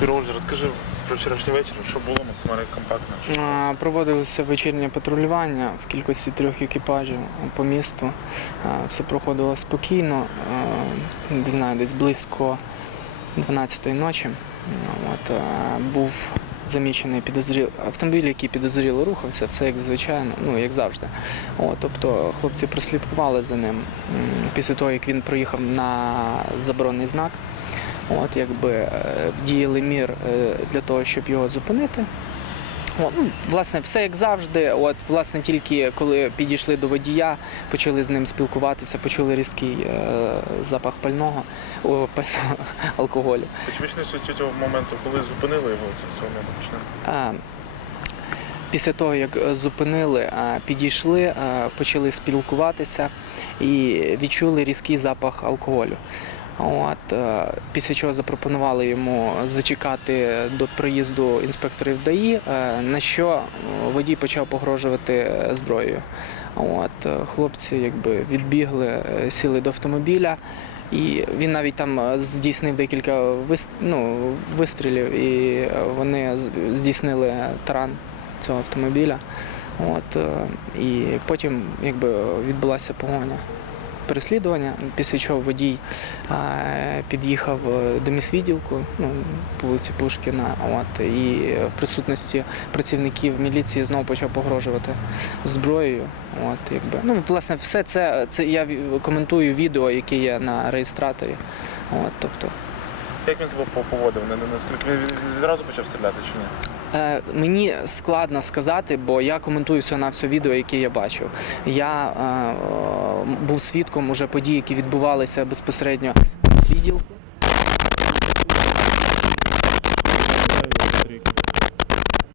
Юра, розкажи про вчорашній вечір, що було максимально компактно. що А, Проводилося вечірнє патрулювання в кількості трьох екіпажів по місту. А, Все проходило спокійно, а, не знаю, десь близько 12-ї ночі. От, а, був замічений підозріл... автомобіль, який підозріло рухався, все як звичайно, ну як завжди. От, тобто хлопці прослідкували за ним після того, як він проїхав на заборонений знак. От, якби е, вдіяли мір е, для того, щоб його зупинити. От, ну, власне, все як завжди. От, власне, тільки коли підійшли до водія, почали з ним спілкуватися, почули різкий е, запах пального, о, пального алкоголю. Специфічністю цього моменту, коли зупинили його, з цього моменту почнемо. Після того, як е, зупинили, а, підійшли, почали спілкуватися і відчули різкий запах алкоголю. От, е, після чого запропонували йому зачекати до приїзду інспекторів ДАІ, е, на що е, водій почав погрожувати зброєю. От, хлопці якби відбігли, сіли до автомобіля. І він навіть там здійснив декілька ну, вистрілів, і вони здійснили таран цього автомобіля. От, і потім якби, відбулася погоня. Переслідування, після чого водій е, під'їхав е, до міськвідділку, ну, вулиці Пушкіна, от, і в присутності працівників міліції знову почав погрожувати зброєю. От, якби. Ну, власне, все це, це я коментую відео, яке є на реєстраторі. От, тобто, Як він себе по- поводив? Наскільки він відразу почав стріляти чи ні? Е, мені складно сказати, бо я коментую все на все відео, яке я бачив. Я е, був свідком уже подій, які відбувалися безпосередньо в відділку.